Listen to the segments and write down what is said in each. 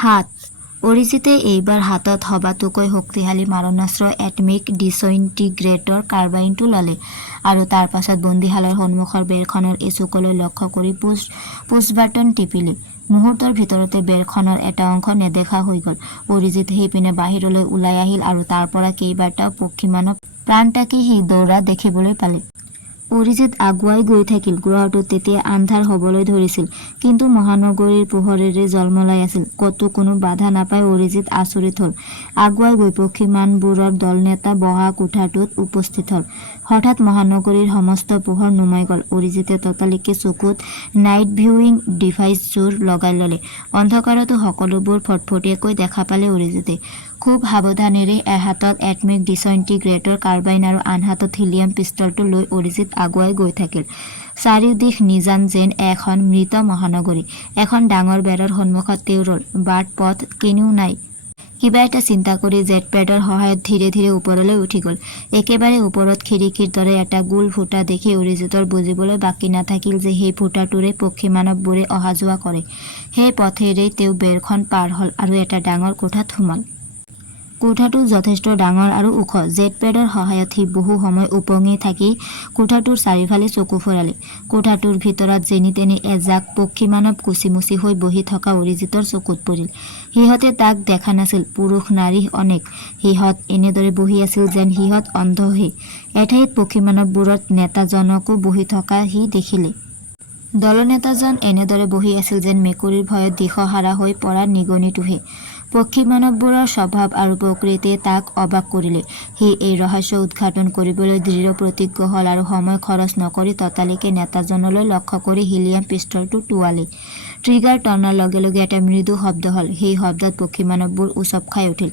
হাত অৰিজিতে এইবাৰ হাতত হবাতোকৈ শক্তিশালী মাৰণাস্ত্ৰ এটমিক ডিছইণ্টিগ্ৰেটৰ কাৰ্বাইনটো ল'লে আৰু তাৰ পাছত বন্দীশালৰ সন্মুখৰ বেৰখনৰ এচুকলৈ লক্ষ্য কৰি পুছ বাটন টিপিলে। মুহূৰ্তৰ ভিতৰতে বেৰখনৰ এটা অংশ নেদেখা হৈ গ'ল। অৰিজিত সেইপিনে বাহিৰলৈ ওলাই আহিল আৰু তাৰ পৰা কেইবাটাও পক্ষীমানৱ প্ৰাণটাকি সি দৌৰা দেখিবলৈ পালে। অৰিজিত আগুৱাই গৈ থাকিল। গ্ৰহটোত তেতিয়া আন্ধাৰ হ'বলৈ ধৰিছিল, কিন্তু মহানগৰীৰ পোহৰেৰে জলমলাই আছিল। ক'তো কোনো বাধা নাপাই অৰিজিত আচৰিত হ'ল। আগুৱাই গৈ পক্ষীমানবোৰৰ দলনেতা বহা কোঠাটোত উপস্থিত হ'ল। হঠাৎ মহানগৰীৰ সমস্ত পোহৰ নুমাই গ'ল। অৰিজিতে ততালিকে চকুত নাইট ভিউইং ডিভাইচযোৰ লগাই ল'লে। অন্ধকাৰতো সকলোবোৰ ফটফটীয়াকৈ দেখা পালে অৰিজিতে। খুব সাৱধানেৰে এহাতত এটমিক ডিছইণ্টিগ্ৰেটৰ কাৰ্বাইন আৰু আনহাতত হিলিয়াম পিষ্টলটো লৈ অৰিজিত আগুৱাই গৈ থাকিল। চাৰিওদিশ নিজান যেন এখন মৃত মহানগৰী। এখন ডাঙৰ বেৰৰ সন্মুখত তেওঁ ৰ'ল। বাট পথ কেনিও নাই। কিবা এটা চিন্তা কৰি জেটপেডৰ সহায়ত ধীৰে ধীৰে ওপৰলৈ উঠি গ'ল। একেবাৰে ওপৰত খিৰিকীৰ দৰে এটা গোল ফুটা দেখি অৰিজিতৰ বুজিবলৈ বাকী নাথাকিল যে সেই ফুটাটোৰে পক্ষীমানৱবোৰে অহা যোৱা কৰে। সেই পথেৰেই তেওঁ বেৰখন পাৰ হ'ল আৰু এটা ডাঙৰ কোঠাত সোমাল। কোঠাটো যথেষ্ট ডাঙৰ আৰু ওখ। জেটপেডৰ সহায়ত সি বহু সময় উপঙি থাকি কোঠাটোৰ চাৰিওফালে চকু ফুৰালে। কোঠাটোৰ ভিতৰত যেনি তেনি এজাক পক্ষীমানৱ কুচিমুচি হৈ বহি থকা অৰিজিতৰ চকুত পৰিল। সিহঁতে তাক দেখা নাছিল। পুৰুষ নাৰী অনেক। সিহঁত এনেদৰে বহি আছিল যেন সিহঁত অন্ধহে। এঠাইত পক্ষীমানৱবোৰত নেতাজনকো বহি থকা সি দেখিলে। দলনেতাজন এনেদৰে বহি আছিল যেন মেকুৰীৰ ভয়ত দিশহাৰা হৈ পৰাৰ নিগনিটোহে। পক্ষীমানৱবোৰৰ স্বভাৱ আৰু প্ৰকৃতিয়ে তাক অবাক কৰিলে। সি এই ৰহস্য উদ্ঘাটন কৰিবলৈ দৃঢ় প্ৰতিজ্ঞ হ'ল আৰু সময় খৰচ নকৰি ততালিকে নেতাজনলৈ লক্ষ্য কৰি হিলিয়াম পিষ্টলটো টোঁৱালে। ট্ৰিগাৰ টনাৰ লগে লগে এটা মৃদু শব্দ হ'ল। সেই শব্দত পক্ষীমানৱবোৰ উচপ খাই উঠিল।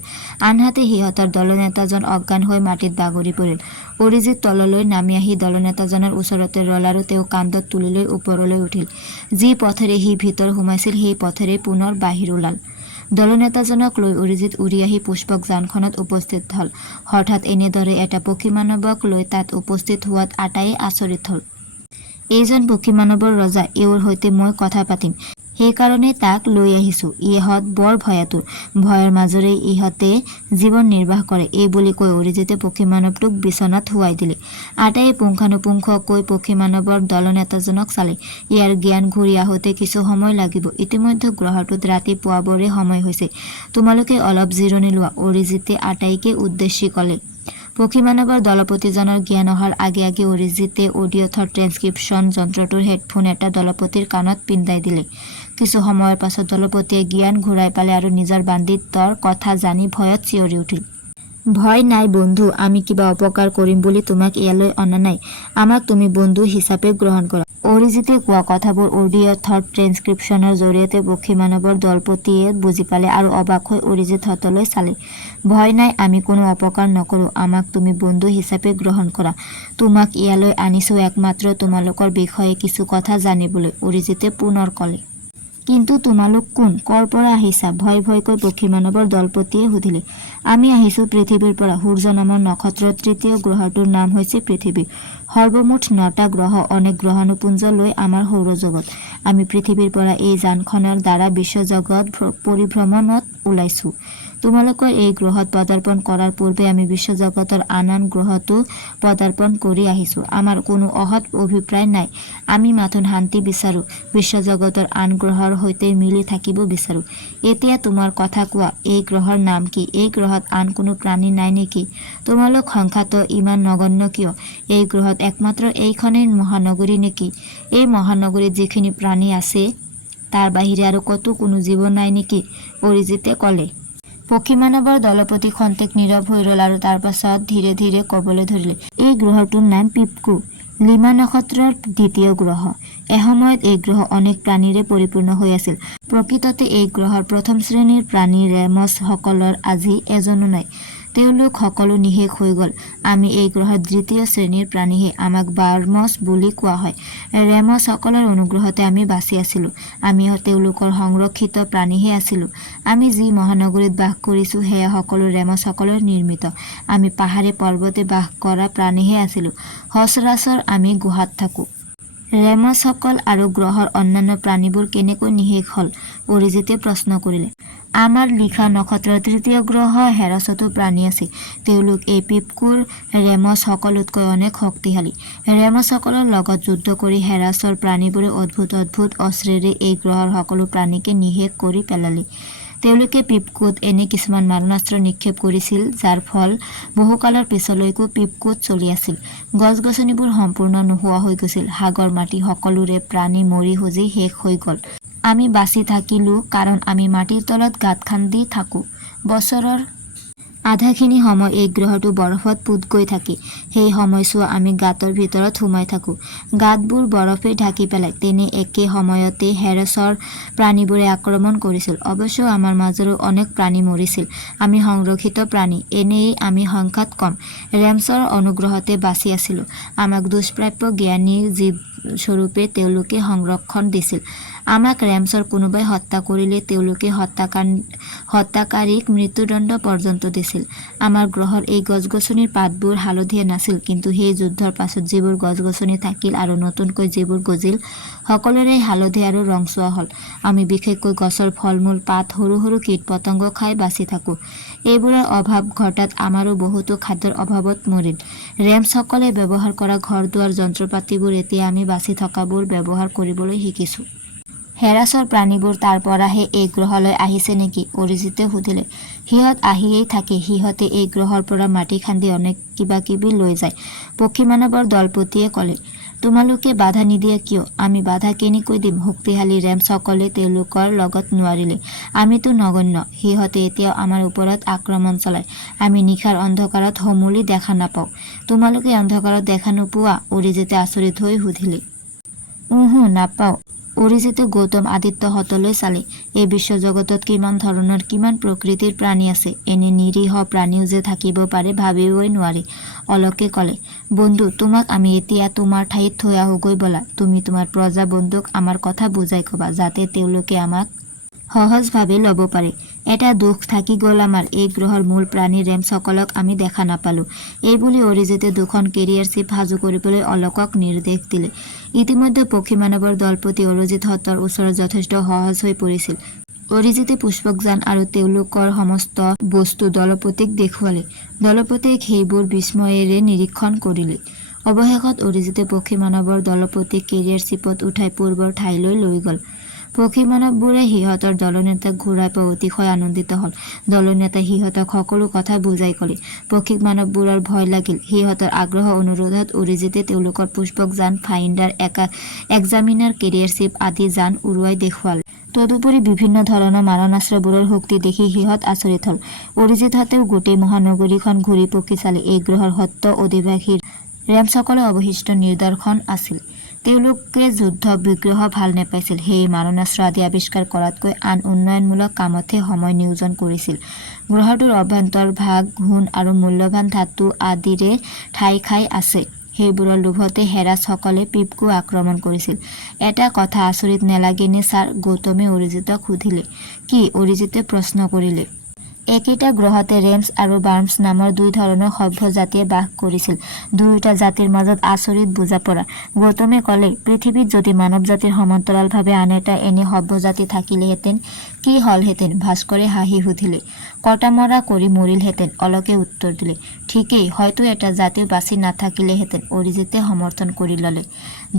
আনহাতে সিহঁতৰ দলনেতাজন অজ্ঞান হৈ মাটিত বাগৰি পৰিল। অৰিজিত তললৈ নামি আহি দলনেতাজনৰ ওচৰতে ৰ'ল আৰু তেওঁ কান্ধত তুলি লৈ ওপৰলৈ উঠিল। যি পথেৰে সি ভিতৰ সোমাইছিল সেই পথেৰে পুনৰ বাহিৰ ওলাল। দলনেতাজনক লৈ অৰিজিত উৰি আহি পুষ্পক যানখনত উপস্থিত হ'ল। হঠাৎ এনেদৰে এটা পক্ষীমানৱক লৈ তাত উপস্থিত হোৱাত আটাইয়ে আচৰিত হ'ল। এইজন পক্ষীমানৱৰ ৰজা, এওঁৰ সৈতে মই কথা পাতিম, সেইকাৰণে তাক লৈ আহিছোঁ। ইহঁত বৰ ভয়াতুৰ। ভয়ৰ মাজেৰেই ইহঁতে জীৱন নিৰ্বাহ কৰে। এই বুলি কৈ অৰিজিতে পক্ষীমানৱটোক বিচনাত শুৱাই দিলে। আটাইয়ে পুংখানুপুংখকৈ পক্ষীমানৱৰ দলনেতাজনক চালে। ইয়াৰ জ্ঞান ঘূৰি আহোঁতে কিছু সময় লাগিব। ইতিমধ্যে গ্ৰহটোত ৰাতি পুৱাবৰে সময় হৈছে। তোমালোকে অলপ জিৰণি লোৱা, অৰিজিতে আটাইকে উদ্দেশ্যি ক'লে। পক্ষীমানৱৰ দলপতিজনৰ জ্ঞান অহাৰ আগে আগে অৰিজিতে অডিঅ'থৰ ট্ৰেন্সক্ৰিপশ্যন যন্ত্ৰটোৰ হেডফোন এটা দলপতিৰ কাণত পিন্ধাই দিলে। কিছু সময়ৰ পাছত দলপতিয়ে জ্ঞান ঘূৰাই পালে আৰু নিজৰ বান্দিত্বৰ কথা জানি ভয়ত চিঞৰি উঠিল। ভয় নাই বন্ধু, আমি কিবা অপকাৰ কৰিম বুলি তোমাক ইয়ালৈ অনা নাই। আমাক তুমি বন্ধু হিচাপে গ্ৰহণ কৰা। অৰিজিতে কোৱা কথাবোৰ অডিঅ'থৰ ট্ৰেন্সক্ৰিপশ্যনৰ জৰিয়তে পক্ষীমানৱৰ দলপতিয়ে বুজি পালে আৰু অবাক হৈ অৰিজিত হতলৈ চালে। ভয় নাই, আমি কোনো অপকাৰ নকৰোঁ। আমাক তুমি বন্ধু হিচাপে গ্ৰহণ কৰা। তোমাক ইয়ালৈ আনিছোঁ একমাত্ৰ তোমালোকৰ বিষয়ে কিছু কথা জানিবলৈ, অৰিজিতে পুনৰ ক'লে। কিন্তু তোমালোক কোন? ক'ৰ পৰা আহিছা? ভয় ভয়কৈ পক্ষীমানৱৰ দলপতিয়ে সুধিলে। আমি আহিছোঁ পৃথিৱীৰ পৰা। সূৰ্য নামৰ নক্ষত্ৰৰ তৃতীয় গ্ৰহটোৰ নাম হৈছে পৃথিৱী। সৰ্বমুঠ 9টা গ্ৰহ, অনেক গ্ৰহাণুপুঞ্জ লৈ আমাৰ সৌৰজগত। আমি পৃথিৱীৰ পৰা এই যানখনৰ দ্বাৰা বিশ্বজগত পৰিভ্ৰমণত ওলাইছোঁ। তোমালোকৰ এই গ্ৰহত পদাৰ্পণ কৰাৰ পূৰ্বে আমি বিশ্বজগতৰ আন আন গ্ৰহতো পদাৰ্পণ কৰি আহিছোঁ। আমাৰ কোনো অসৎ অভিপ্ৰায় নাই। আমি মাথোন শান্তি বিচাৰোঁ, বিশ্বজগতৰ আন গ্ৰহৰ সৈতে মিলি থাকিব বিচাৰোঁ। এতিয়া তোমাৰ কথা কোৱা, এই গ্ৰহৰ নাম কি? এই গ্ৰহত আন কোনো প্ৰাণী নাই নেকি? তোমালোক সংখ্যাত ইমান নগণ্য কিয়? এই গ্ৰহত একমাত্ৰ এইখনেই মহানগৰী নেকি? এই মহানগৰীত যিখিনি প্ৰাণী আছে তাৰ বাহিৰে আৰু ক'তো কোনো জীৱ নাই নেকি? অৰিজিতে ক'লে। পক্ষীমানৱৰ দলপতি খন্তেক নীৰৱ হৈ ৰ'ল আৰু তাৰ পাছত ধীৰে ধীৰে ক'বলৈ ধৰিলে। এই গ্ৰহটোৰ নাম পিপকু, লিমা নক্ষত্ৰৰ দ্বিতীয় গ্ৰহ। এসময়ত এই গ্ৰহ অনেক প্ৰাণীৰে পৰিপূৰ্ণ হৈ আছিল। প্ৰকৃততে এই গ্ৰহৰ প্ৰথম শ্ৰেণীৰ প্ৰাণী ৰেমছসকলৰ আজি এজনো নাই। তেওঁলোক সকলো নিশেষ হৈ গ'ল। আমি এই গ্ৰহৰ দ্বিতীয় শ্ৰেণীৰ প্ৰাণীহে। আমাক বাৰ্মছ বুলি কোৱা হয়। ৰেমছসকলৰ অনুগ্ৰহতে আমি বাচি আছিলোঁ। আমি তেওঁলোকৰ সংৰক্ষিত প্ৰাণীহে আছিলোঁ। আমি যি মহানগৰীত বাস কৰিছোঁ সেয়া সকলো ৰেমছসকলৰ নিৰ্মিত। আমি পাহাৰে পৰ্বতে বাস কৰা প্ৰাণীহে আছিলোঁ। সচৰাচৰ আমি গুহাত থাকোঁ। ৰেমছসকল আৰু গ্ৰহৰ অন্যান্য প্ৰাণীবোৰ কেনেকৈ নিশেষ হ'ল? অৰিজিতে প্ৰশ্ন কৰিলে। আমাৰ লিখা নক্ষত্ৰৰ তৃতীয় গ্ৰহ হেৰাছতো প্ৰাণী আছে। তেওঁলোক এই পিপকুৰ ৰেমছ সকলোতকৈ অনেক শক্তিশালী। ৰেমছসকলৰ লগত যুদ্ধ কৰি হেৰাছৰ প্ৰাণীবোৰে অদ্ভুত অদ্ভুত অস্ত্ৰেৰে এই গ্ৰহৰ সকলো প্ৰাণীকে নিশেষ কৰি পেলালে। তেওঁলোকে পিপকুত এনে কিছুমান মাৰণাস্ত্ৰ নিক্ষেপ কৰিছিল যাৰ ফল বহুকালৰ পিছলৈকো পিপকুত চলি আছিল। গছ-গছনিবোৰ সম্পূৰ্ণ নোহোৱা হৈ গৈছিল। সাগৰ মাটি সকলোৰে প্ৰাণী মৰি সজি শেষ হৈ গ'ল। আমি বাচি থাকিলো কাৰণ আমি মাটিৰ তলত গাঁত খান্দি থাকোঁ। বছৰৰ আধাখিনি সময় এই গ্ৰহটো বৰফত পোত গৈ থাকে। সেই সময়ছোৱা আমি গাঁতৰ ভিতৰত সোমাই থাকোঁ। গাঁতবোৰ বৰফে ঢাকি পেলায়। তেনে একে সময়তে হেৰাছৰ প্ৰাণীবোৰে আক্ৰমণ কৰিছিল। অৱশ্য আমাৰ মাজৰো অনেক প্ৰাণী মৰিছিল। আমি সংৰক্ষিত প্ৰাণী, এনেয়ে আমি সংখ্যাত কম। ৰেমছৰ অনুগ্ৰহতে বাচি আছিলোঁ। আমাক দুষ্প্ৰাপ্য জ্ঞানী জীৱ স্বৰূপে তেওঁলোকে সংৰক্ষণ দিছিল। আমাক ৰেমছৰ কোনোবাই হত্যা কৰিলে তেওঁলোকে হত্যাকাৰীক মৃত্যুদণ্ড পৰ্যন্ত দিছিল। আমাৰ গ্ৰহৰ এই গছ-গছনিৰ পাতবোৰ হালধীয়া নাছিল, কিন্তু সেই যুদ্ধৰ পাছত যিবোৰ গছ-গছনি থাকিল আৰু নতুনকৈ যিবোৰ গজিল, সকলোৰে হালধীয়া আৰু ৰংচোৱা হ'ল। আমি বিশেষকৈ গছৰ ফল-মূল, পাত, সৰু সৰু কীট-পতংগ খাই বাচি থাকোঁ। এইবোৰৰ অভাৱ ঘটাত আমাৰো বহুতো খাদ্যৰ অভাৱত মৰিল। ৰেমছসকলে ব্যৱহাৰ কৰা ঘৰ-দুৱাৰ, যন্ত্ৰপাতিবোৰ এতিয়া আমি বাচি থকাবোৰ ব্যৱহাৰ কৰিবলৈ শিকিছোঁ। হেৰাছৰ প্ৰাণীবোৰ তাৰ পৰাহে এই গ্ৰহলৈ আহিছে নেকি? অৰিজিতে সুধিলে। সিহঁত আহিয়েই থাকে। সিহঁতে এই গ্ৰহৰ পৰা মাটি খান্দি অনেক কিবা-কিবি লৈ যায়। পক্ষীমানৱৰ দলপতিয়ে ক'লে। তোমালোকে বাধা নিদিয়া কিয়? আমি বাধা কেনেকৈ দিম? শক্তিশালী ৰেমছসকলে তেওঁলোকৰ লগত নোৱাৰিলে। আমিতো নগণ্য। সিহঁতে এতিয়াও আমাৰ ওপৰত আক্ৰমণ চলায়। আমি নিশাৰ অন্ধকাৰত সমূলি দেখা নাপাওঁ। তোমালোকে অন্ধকাৰত দেখা নোপোৱা? অৰিজিতে আচৰিত হৈ সুধিলে। নাপাওঁ। অৰিজিতে গৌতম আদিত্যহঁতলৈ চালে। এই বিশ্বজগতত কিমান ধৰণৰ, কিমান প্ৰকৃতিৰ প্ৰাণী আছে। এনে নিৰীহ প্ৰাণীও যে থাকিব পাৰে ভাবিবই নোৱাৰি। অলোকে ক'লে, বন্ধু, তোমাক আমি এতিয়া তোমাৰ ঠাইত থৈ আহোঁগৈ ব'লা। তুমি তোমাৰ প্ৰজা বন্ধুক আমাৰ কথা বুজাই ক'বা, যাতে তেওঁলোকে আমাক সহজভাৱে ল'ব পাৰে। এটা দুখ থাকি গ'ল আমাৰ, এই গ্ৰহৰ মূল প্ৰাণী ৰেমছসকলক আমি দেখা নাপালোঁ। এইবুলি অৰিজিতে দুখন কেৰিয়াৰ চিপ সাজু কৰিবলৈ অলোকক নিৰ্দেশ দিলে। ইতিমধ্যে পক্ষীমানৱৰ দলপতি অৰিজিতহঁতৰ ওচৰত যথেষ্ট সহজ হৈ পৰিছিল। অৰিজিতে পুষ্পকযান আৰু তেওঁলোকৰ সমস্ত বস্তু দলপতিক দেখুৱালে। দলপতিয়ে সেইবোৰ বিস্ময়েৰে নিৰীক্ষণ কৰিলে। অৱশেষত অৰিজিতে পক্ষীমানৱৰ দলপতিক কেৰিয়াৰ চিপত উঠাই পূৰ্বৰ ঠাইলৈ লৈ গ'ল। পক্ষীমানৱবোৰে সিহঁতৰ দলনেতাক ঘূৰাই পাই অতিশয় আনন্দিত হ'ল। দলনেতাই সিহঁতক সকলো কথা বুজাই ক'লে। পক্ষীমানৱবোৰৰ ভয় লাগিল। সিহঁতৰ আগ্ৰহ অনুৰোধত অৰিজিতে তেওঁলোকৰ পুষ্পকযান, ফাইণ্ডাৰ, এক্সামিনাৰ, কেৰিয়াৰ চিপ আদি যান উৰুৱাই দেখুৱালে। তদুপৰি বিভিন্ন ধৰণৰ মাৰণাস্ত্ৰবোৰৰ শক্তি দেখি সিহঁত আচৰিত হ'ল। অৰিজিতহঁতেও গোটেই মহানগৰীখন ঘূৰি পকি চালে। এই গ্ৰহৰ সত্য অধিবাসী ৰেমছসকলৰ অৱশিষ্ট নিদৰ্শন আছিল। তেওঁলোকে যুদ্ধ বিগ্ৰহ ভাল নেপাইছিল। সেয়ে মাৰণাস্ত্ৰ আদি আৱিষ্কাৰ কৰাতকৈ আন উন্নয়নমূলক কামতহে সময় নিয়োজন কৰিছিল। গ্ৰহটোৰ অভ্যন্তৰভাগ সোণ আৰু মূল্যৱান ধাতু আদিৰে ঠাই খাই আছে। সেইবোৰৰ লোভতে হেৰাছসকলে পিপকু আক্ৰমণ কৰিছিল। এটা কথা আচৰিত নেলাগেনে ছাৰ? গৌতমে অৰিজিতক সুধিলে। কি? অৰিজিতে প্ৰশ্ন কৰিলে। একেটা গ্ৰহতে ৰেমছ আৰু বাৰ্মছ নামৰ দুই ধৰণৰ সভ্য জাতিয়ে বাস কৰিছিল। দুয়োটা জাতিৰ মাজত আচৰিত বুজাপৰা। গৌতমে ক'লে, পৃথিৱীত যদি মানৱ জাতিৰ সমান্তৰালভাৱে আন এটা এনে সভ্য জাতি থাকিলেহেঁতেন, কি হ'লহেঁতেন? ভাস্কৰে হাঁহি সুধিলে। কটা-মৰা কৰি মৰিলহেঁতেন। অলোকে উত্তৰ দিলে। ঠিকেই, হয়তো এটা জাতিও বাচি নাথাকিলেহেঁতেন। অৰিজিতে সমৰ্থন কৰি ল'লে।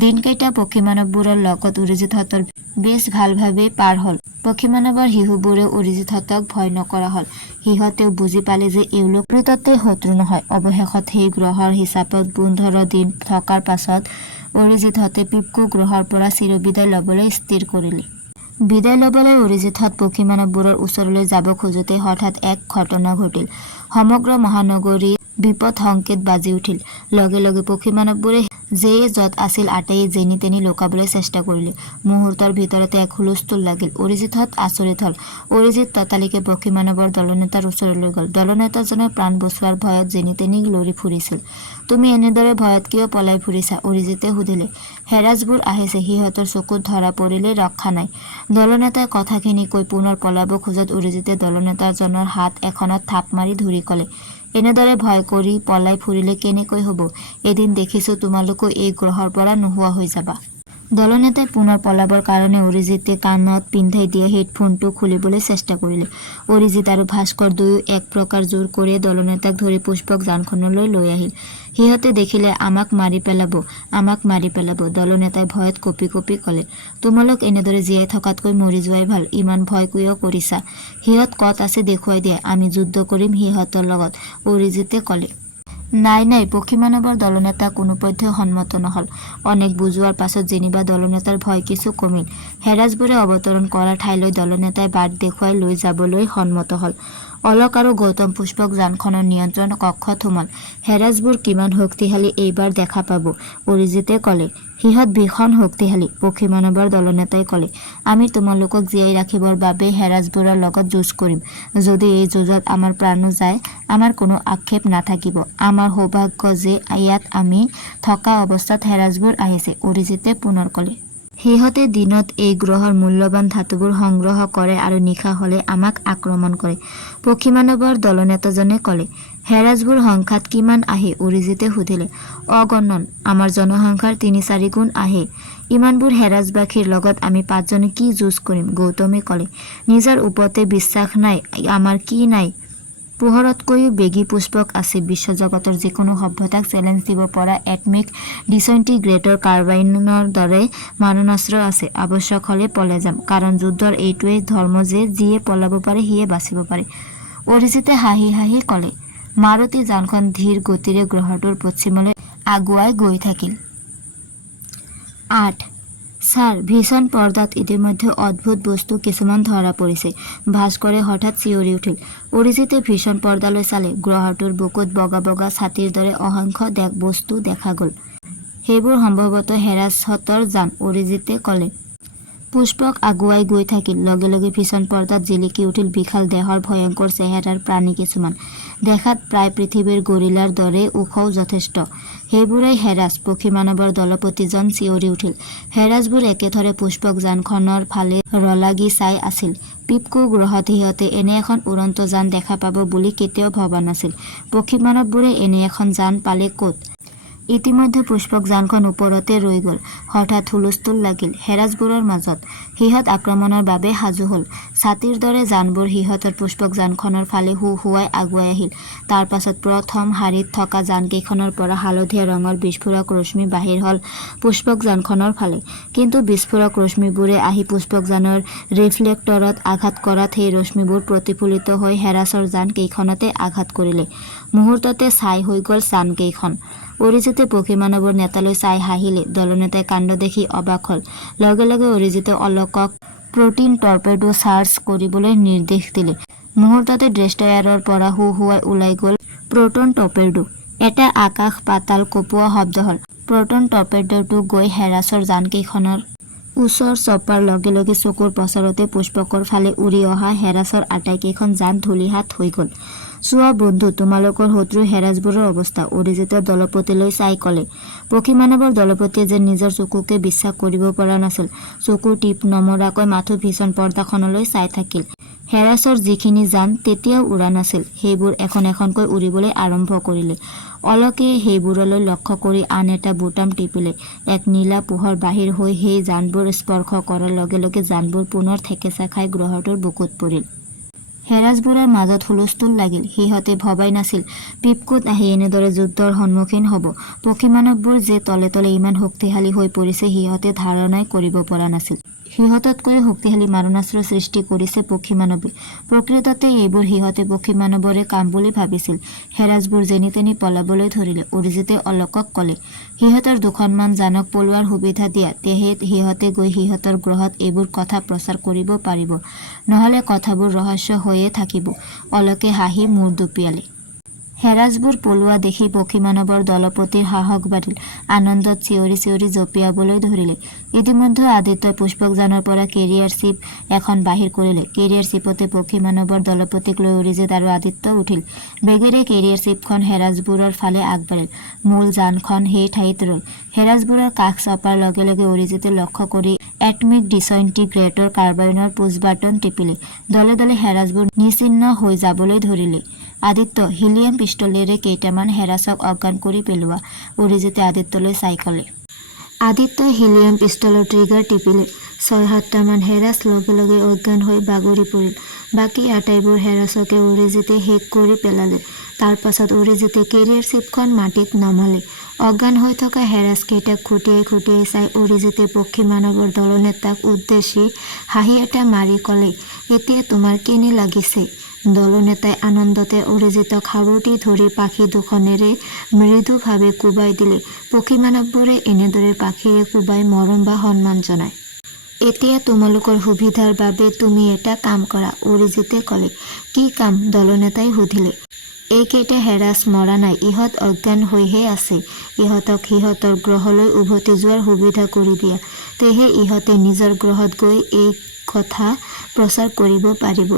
দিনকেইটা পক্ষীমানৱবোৰৰ লগত অৰিজিতহঁতৰ বেছ ভালভাৱেই পাৰ হ'ল। পক্ষীমানৱৰ শিশুবোৰেও অৰিজিতহঁতক ভয় নকৰা হ'ল। সিহঁতেও বুজি পালে যে এওঁলোক প্ৰকৃততে শত্ৰু নহয়। অৱশেষত সেই গ্ৰহৰ হিচাপত 15 দিন থকাৰ পাছত অৰিজিতহঁতে পিপকু গ্ৰহৰ পৰা চিৰবিদায় ল'বলৈ স্থিৰ কৰিলে। বিদায় ল'বলৈ অৰিজিতহঁত পক্ষীমানৱবোৰৰ ওচৰলৈ যাব খোজোতে হঠাৎ এক ঘটনা ঘটিল। সমগ্ৰ মহানগৰীত বিপদ সংকেত বাজি উঠিল। লগে লগে পক্ষীমানৱবোৰে যেয়ে য'ত আছিল আটাইয়ে যেনি তেনি লুকাবলৈ চেষ্টা কৰিলে। মুহূৰ্তৰ ভিতৰতে এক হুলস্থুল লাগিল। অৰিজিতহঁত আচৰিত হ'ল। অৰিজিত ততালিকে পক্ষীমানৱৰ দলনেতাৰ ওচৰলৈ গ'ল। দলনেতাজনৰ প্ৰাণ বচোৱাৰ ভয়ত যেনি তেনি লৰি ফুৰিছিল। তুমি এনেদৰে ভয়ত কিয় পলাই ফুৰিছা? অৰিজিতে সুধিলে। হেৰাছবোৰ আহিছে। সিহঁতৰ চকুত ধৰা পৰিলে ৰক্ষা নাই। দলনেতাই কথাখিনি কৈ পুনৰ পলাব খোজাত অৰিজিতে দলনেতাজনৰ হাত এখনত থাপ মাৰি ধৰি ক'লে, এনেদৰে ভয় কৰি পলাই ফুৰিলে কেনেকৈ হ'ব? এদিন দেখিছোঁ তোমালোকো এই গ্ৰহৰ পৰা নোহোৱা হৈ যাবা। দলনেতাই পুনৰ পলাবৰ কাৰণে অৰিজিতে কাণত পিন্ধাই দিয়া হেডফোনটো খুলিবলৈ চেষ্টা কৰিলে। অৰিজিত আৰু ভাস্কৰ দুয়ো এক প্ৰকাৰ জোৰ কৰিয়ে দলনেতাক ধৰি পুষ্পক যানখনলৈ লৈ আহিল। সিহঁতে দেখিলে আমাক মাৰি পেলাব। দলনেতাই ভয়ত কঁপি কঁপি ক'লে, তোমালোক এনেদৰে জীয়াই থকাতকৈ মৰি যোৱাই ভাল। ইমান ভয় কিয় কৰিছা? সিহঁত ক'ত আছে দেখুৱাই দিয়া, আমি যুদ্ধ কৰিম সিহঁতৰ লগত, অৰিজিতে ক'লে। নাই, পক্ষীমানৱৰ দলনেতা কোনোপধ্যে সন্মত নহ'ল। অনেক বুজোৱাৰ পাছত যেনিবা দলনেতাৰ ভয় কিছু কমিল। হেৰাজবোৰে অৱতৰণ কৰা ঠাইলৈ দলনেতাই বাট দেখুৱাই লৈ যাবলৈ সন্মত হ'ল। অলক আৰু গৌতম পুষ্পক যানখনৰ নিয়ন্ত্ৰণ কক্ষত সোমাল। হেৰাজবোৰ কিমান শক্তিশালী এইবাৰ দেখা পাব, অৰিজিতে ক'লে। সিহঁত ভীষণ শক্তিশালী, পক্ষীমানৱৰ দলনেতাই ক'লে। আমি তোমালোকক জীয়াই ৰাখিবৰ বাবে হেৰাজবোৰৰ লগত যুঁজ কৰিম। যদি এই যুঁজত আমাৰ প্ৰাণো যায়, আমাৰ কোনো আক্ষেপ নাথাকিব। আমাৰ সৌভাগ্য যে ইয়াত আমি থকা অৱস্থাত হেৰাজবোৰ আহিছে, অৰিজিতে পুনৰ ক'লে। সিহঁতে দিনত এই গ্ৰহৰ মূল্যৱান ধাতুবোৰ সংগ্ৰহ কৰে আৰু নিশা হ'লে আমাক আক্ৰমণ কৰে, পক্ষীমানৱৰ দলনেতাজনে ক'লে। হেৰাজবোৰ সংখ্যাত কিমান আহে, অৰিজিতে সুধিলে। অগণন, আমাৰ জনসংখ্যাৰ ৩-৪ গুণ আহে। ইমানবোৰ হেৰাজবাসীৰ লগত আমি 5জনে কি যুঁজ কৰিম, গৌতমে ক'লে। নিজৰ ওপৰতে বিশ্বাস নাই আমাৰ কি নাই? পোহৰতকৈও বেগী পুষ্পক আছে। বিশ্বজগতৰ যিকোনো সভ্যতাক চেলেঞ্জ দিব পৰা এটমিক ডিছইণ্টিগ্ৰেটৰ কাৰ্বাইনৰ দৰে মাৰণাস্ত্ৰ আছে। আৱশ্যক হ'লে পলাই যাম, কাৰণ যুদ্ধৰ এইটোৱেই ধৰ্ম যে যিয়ে পলাব পাৰে সিয়ে বাচিব পাৰে, অৰিজিতে হাঁহি হাঁহি ক'লে। মাৰুতি যানখন ধীৰ গতিৰে গ্ৰহটোৰ পশ্চিমলৈ আগুৱাই গৈ থাকিল। 8 ছাৰ, ভীষণ পৰ্দাত ইতিমধ্যে অদ্ভুত বস্তু কিছুমান ধৰা পৰিছে, ভাস্কৰে হঠাৎ চিঞৰি উঠিল। অৰিজিতে ভীষণ পৰ্দালৈ চালে। গ্ৰহটোৰ বুকুত বগা বগা ছাতিৰ দৰে অসংখ্য বস্তু দেখা গ'ল। সেইবোৰ সম্ভৱতঃ হেৰাজহঁতৰ যান, অৰিজিতে ক'লে। পুষ্পক আগুৱাই গৈ থাকিল। লগে লগে ভীষণ পৰ্দাত জিলিকি উঠিল বিশাল দেহৰ ভয়ংকৰ চেহেৰাৰ প্ৰাণী কিছুমান। দেখাত প্ৰায় পৃথিৱীৰ গৰিলাৰ দৰে, ওখও যথেষ্ট। সেইবোৰেই হেৰাজ, পক্ষীমানৱৰ দলপতিজন চিঞৰি উঠিল। হেৰাজবোৰ একেথৰে পুষ্পক যানখনৰ ফালে ৰলাগি চাই আছিল। পিপকো গ্ৰহত সিহঁতে এনে এখন উৰন্ত যান দেখা পাব বুলি কেতিয়াও ভবা নাছিল। পক্ষীমানৱবোৰে এনে এখন যান পালে ক'ত? ইতিমধ্যে পুষ্পক যানখন ওপৰতে ৰৈ গ'ল। হঠাৎ হুলস্থুল লাগিল হেৰাজবোৰৰ মাজত। সিহঁত আক্ৰমণৰ বাবে সাজু হ'ল। ছাতিৰ দৰে যানবোৰ সিহঁতৰ পুষ্পক যানখনৰ ফালে হুহুৱাই আগুৱাই আহিল। তাৰ পাছত প্ৰথম শাৰীত থকা যানকেইখনৰ পৰা হালধীয়া ৰঙৰ বিস্ফোৰক ৰশ্মি বাহিৰ হ'ল পুষ্পক যানখনৰ ফালে। কিন্তু বিস্ফোৰক ৰশ্মিবোৰে আহি পুষ্পক যানৰ ৰিফ্লেক্টৰত আঘাত কৰাত সেই ৰশ্মিবোৰ প্ৰতিফলিত হৈ হেৰাজৰ যান কেইখনতে আঘাত কৰিলে। মুহূৰ্ততে ছাই হৈ গ'ল যানকেইখন। অৰিজিতে পক্ষীমানৱৰ নেতালৈ চাই হাঁহিলে। দলনেতাই কাণ্ড দেখি অবাক হ'ল। লগে লগে অৰিজিতে অলকক প্ৰটিন টৰ্পেডো চাৰ্জ কৰিবলৈ নিৰ্দেশ দিলে। মুহূৰ্ততে ডেষ্ট্ৰয়াৰৰ পৰা হুহুৱাই ওলাই গ'ল প্ৰটন টৰ্পেডো। এটা আকাশ পাতাল কঁপোৱা শব্দ হ'ল। প্ৰটন টৰ্পেডোটো গৈ হেৰাজৰ যানকেইখনৰ ওচৰ চপাৰ লগে লগে চকুৰ পচাৰতে পুষ্পকৰ ফালে উৰি অহা হেৰাজৰ আটাইকেইখন যান ধূলিসাৎ হৈ গ'ল। চোৱা বন্ধু, তোমালোকৰ শত্ৰু হেৰাজবোৰৰ অৱস্থা, অৰিজিতৰ দলপতিলৈ চাই ক'লে। পক্ষীমানৱৰ দলপতিয়ে যেন নিজৰ চকুকে বিশ্বাস কৰিব পৰা নাছিল। চকুৰ টিপ নমৰাকৈ মাথো ভীষণ পৰ্দাখনলৈ চাই থাকিল। হেৰাজৰ যিখিনি যান তেতিয়াও উৰা নাছিল, সেইবোৰ এখন এখনকৈ উৰিবলৈ আৰম্ভ কৰিলে। অলকে সেইবোৰলৈ লক্ষ্য কৰি আন এটা বুটাম টিপিলে। এক নীলা পোহৰ বাহিৰ হৈ সেই যানবোৰ স্পৰ্শ কৰাৰ লগে লগে যানবোৰ পুনৰ থেকেচা খাই গ্ৰহটোৰ বুকুত পৰিল। হেৰাজবোৰৰ মাজত হুলস্থুল লাগিল। সিহঁতে ভবাই নাছিল পিপকোত আহি এনেদৰে যুদ্ধৰ সন্মুখীন হ'ব। পক্ষীমানৱবোৰ যে তলে তলে ইমান শক্তিশালী হৈ পৰিছে সিহঁতে ধাৰণাই কৰিব পৰা নাছিল। সিহঁততকৈ শক্তিশালী মাৰণাস্ত্ৰ সৃষ্টি কৰিছে পক্ষীমানৱে। প্ৰকৃততে এইবোৰ সিহঁতে পক্ষীমানৱৰে কাম বুলি ভাবিছিল। হেৰাজবোৰ যেনি তেনি পলাবলৈ ধৰিলে। অৰিজিতে অলকক ক'লে, সিহঁতৰ 2খনমান যানক পলোৱাৰ সুবিধা দিয়া, তেহে সিহঁতে গৈ সিহঁতৰ গ্ৰহত এইবোৰ কথা প্ৰচাৰ কৰিব পাৰিব। নহ'লে কথাবোৰ ৰহস্য হৈয়ে থাকিব। অলকে হাঁহি মূৰ দুপিয়ালে। হেৰাজবোৰ পলোৱা দেখি পক্ষীমানৱৰ দলপতিৰ সাহস বাঢ়িল। আনন্দত চিঞৰি চিঞৰি জঁপিয়াবলৈ ধৰিলে। ইতিমধ্যে আদিত্যই পুষ্পক যানৰ পৰা কেৰিয়াৰ চিপ এখন বাহিৰ কৰিলে। কেৰিয়াৰ চিপতে পক্ষীমানৱৰ দলপতিক লৈ অৰিজিত আৰু আদিত্য উঠিল। বেগেৰে কেৰিয়াৰ চিপখন হেৰাজবোৰৰ ফালে আগবাঢ়িল। মূল যানখন সেই ঠাইত ৰ'ল। হেৰাজবোৰৰ কাষ চপাৰ লগে লগে অৰিজিতে লক্ষ্য কৰি এটমিক ডিছইণ্টিগ্ৰেটৰ কাৰ্বাইনৰ পুছ বাটন টিপিলে। দলে দলে হেৰাজবোৰ নিশ্চিহ্ন হৈ যাবলৈ ধৰিলে। আদিত্য, হিলিয়াম পিষ্টলেৰে কেইটামান হেৰাজক অজ্ঞান কৰি পেলোৱা, অৰিজিতে আদিত্যলৈ চাই ক'লে। আদিত্যই হিলিয়াম পিষ্টলৰ ট্ৰিগাৰ টিপিলে। ৬-৭টামান হেৰাছ লগে লগে অজ্ঞান হৈ বাগৰি পৰিল। বাকী আটাইবোৰ হেৰাছকে অৰিজিতে শেষ কৰি পেলালে। তাৰ পাছত অৰিজিতে কেৰিয়াৰ চিপখন মাটিত নমালে। অজ্ঞান হৈ থকা হেৰাছকেইটাক খুটিয়াই খুটিয়াই চাই অৰিজিতে পক্ষী মানৱৰ দলনেতাক উদ্দেশ্যি হাঁহি এটা মাৰি ক'লে, এতিয়া তোমাৰ কেনে লাগিছে? দলনেতাই আনন্দতে অৰিজিতক সাৱটি ধৰি পাখি দুখনেৰে মৃদুভাৱে কোবাই দিলে। পক্ষী মানৱবোৰে এনেদৰে পাখিৰে কোবাই মৰম বা সন্মান জনায়। এতিয়া তোমালোকৰ সুবিধাৰ বাবে তুমি এটা কাম কৰা, অৰিজিতে ক'লে। কি কাম? দলনেতাই সুধিলে। এইকেইটা হেৰাছ মৰা নাই, ইহঁত অজ্ঞান হৈহে আছে। ইহঁতক সিহঁতৰ গ্ৰহলৈ উভতি যোৱাৰ সুবিধা কৰি দিয়া। তেহে ইহঁতে নিজৰ গ্ৰহত গৈ এই কথা প্ৰচাৰ কৰিব পাৰিব।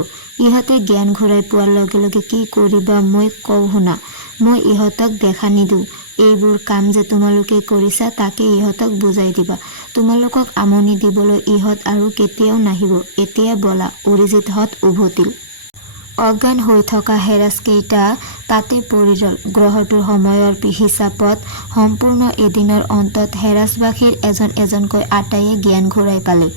ইহঁতে জ্ঞান ঘূৰাই পোৱাৰ লগে লগে কি কৰিবা মই কওঁ শুনা। মই ইহঁতক দেখা নিদিওঁ। এইবোৰ কাম যে তোমালোকে কৰিছা তাকে ইহঁতক বুজাই দিবা। তোমালোকক আমনি দিবলৈ ইহঁত আৰু কেতিয়াও নাহিব। এতিয়া বলা। অৰিজিতহঁত উভতিল। অজ্ঞান হৈ থকা হেৰাছকেইটা তাতে পৰি ৰ'ল। গ্ৰহটোৰ সময়ৰ হিচাপত সম্পূৰ্ণ এদিনৰ অন্তত হেৰাছবাসীৰ এজন এজনকৈ আটাইয়ে জ্ঞান ঘূৰাই পালে।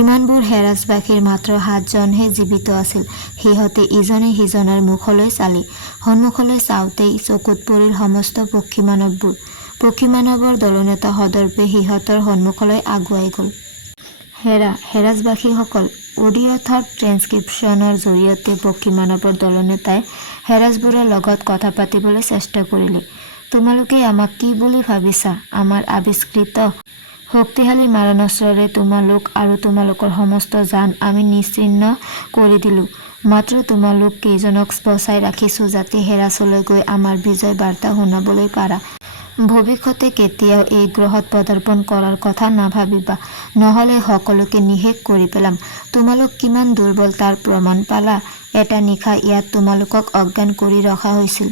ইমানবোৰ হেৰাছবাসীৰ মাত্ৰ ৭জনহে জীৱিত আছিল। সিহঁতে ইজনে সিজনৰ মুখলৈ চালে। সন্মুখলৈ চাওঁতেই চকুত পৰিল সমস্ত পক্ষী মানৱবোৰ। পক্ষী মানৱৰ দলনেতা সদৰ্পে সিহঁতৰ সন্মুখলৈ আগুৱাই গ'ল। হেৰাছবাসীসকল। অডিঅ'থত ট্ৰেন্সক্ৰিপশ্যনৰ জৰিয়তে পক্ষী মানৱৰ দলনেতাই হেৰাছবোৰৰ লগত কথা পাতিবলৈ চেষ্টা কৰিলে। তোমালোকে আমাক কি বুলি ভাবিছা? আমাৰ আৱিষ্কৃত শক্তিশালী মাৰণাস্ত্ৰৰে তোমালোক আৰু তোমালোকৰ সমস্ত যান আমি নিশ্চিহ্ন কৰি দিলোঁ। মাত্ৰ তোমালোক কেইজনক বচাই ৰাখিছোঁ যাতে হেৰাছলৈ গৈ আমাৰ বিজয় বাৰ্তা শুনাবলৈ পাৰা। ভৱিষ্যতে কেতিয়াও এই গ্ৰহত পদাৰ্পণ কৰাৰ কথা নাভাবিবা, নহ'লে সকলোকে নিশেষ কৰি পেলাম। তোমালোক কিমান দুৰ্বল তাৰ প্ৰমাণ পালা। এটা নিশা ইয়াত তোমালোকক অজ্ঞান কৰি ৰখা হৈছিল।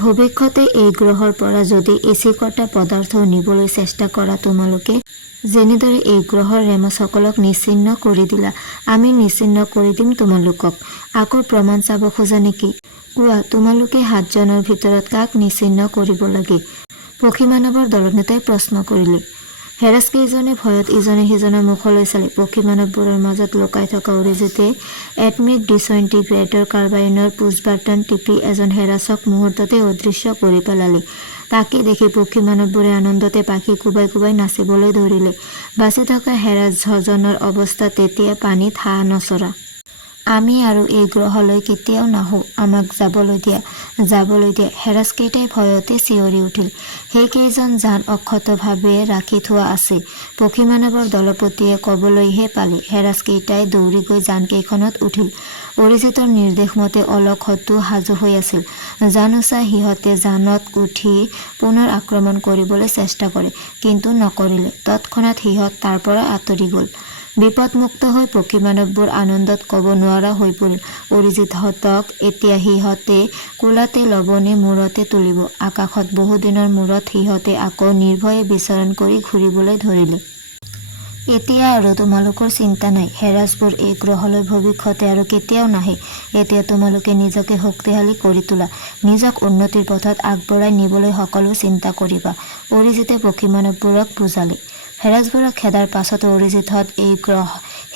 ভৱিষ্যতে এই গ্ৰহৰ পৰা যদি এচিকটা পদাৰ্থ নিবলৈ চেষ্টা কৰা তোমালোকে যেনেদৰে এই গ্ৰহৰ ৰেমছসকলক নিশ্চিহ্ন কৰি দিলা, আমি নিশ্চিহ্ন কৰি দিম তোমালোকক। আকৌ প্ৰমাণ চাব খোজা নেকি? কোৱা, তোমালোকে ৭জনৰ ভিতৰত কাক নিশ্চিহ্ন কৰিব লাগে? পক্ষী মানৱৰ দলনেতাই প্ৰশ্ন কৰিলে। হেৰাছকেইজনে ভয়ত ইজনে সিজনৰ মুখলৈ চালে। পক্ষী মানৱবোৰৰ মাজত লুকাই থকা অৰিজিতে এটমিক ডিছইণ্টিগ্ৰেটৰ কাৰ্বাইনৰ পুছ বাটন টিপি এজন হেৰাছক মুহূৰ্ততে অদৃশ্য কৰি পেলালে। তাকে দেখি পক্ষী মানৱবোৰে আনন্দতে পাখি কোবাই কোবাই নাচিবলৈ ধৰিলে। বাচি থকা হেৰাছ ৬জনৰ অৱস্থা তেতিয়া পানীত হাঁহ নচৰা। আমি আৰু এই গ্ৰহলৈ কেতিয়াও নাহোঁ। আমাক যাবলৈ দিয়া, যাবলৈ দিয়া। হেৰাছকেইটাই ভয়তে চিঞৰি উঠিল। সেইকেইজন যান অক্ষতভাৱে ৰাখি থোৱা আছে। পক্ষী মানৱৰ দলপতিয়ে ক'বলৈহে পালে। হেৰাছকেইটাই দৌৰি গৈ যানকেইখনত উঠিল। অৰিজিতৰ নিৰ্দেশমতে অলক হতো সাজু হৈ আছিল। জানোচা সিহঁতে যানত উঠি পুনৰ আক্ৰমণ কৰিবলৈ চেষ্টা কৰে, কিন্তু নকৰিলে। তৎক্ষণাৎ সিহঁত তাৰ পৰা আঁতৰি গ'ল। বিপদমুক্ত হৈ পক্ষী মানৱবোৰ আনন্দত ক'ব নোৱাৰা হৈ পৰিল। অৰিজিতহঁতক এতিয়া সিহঁতে কোলাতে ল'বনে মূৰতে তুলিব? আকাশত বহুদিনৰ মূৰত সিহঁতে আকৌ নিৰ্ভয়ে বিচৰণ কৰি ঘূৰিবলৈ ধৰিলে। এতিয়া আৰু তোমালোকৰ চিন্তা নাই। হেৰাছবোৰ এই গ্ৰহলৈ ভৱিষ্যতে আৰু কেতিয়াও নাহে। এতিয়া তোমালোকে নিজকে শক্তিশালী কৰি তোলা। নিজক উন্নতিৰ পথত আগবঢ়াই নিবলৈ সকলো চিন্তা কৰিবা। অৰিজিতে পক্ষী মানৱবোৰক বুজালে। হেৰাছবোৰক খেদাৰ পাছতো অৰিজিতহঁত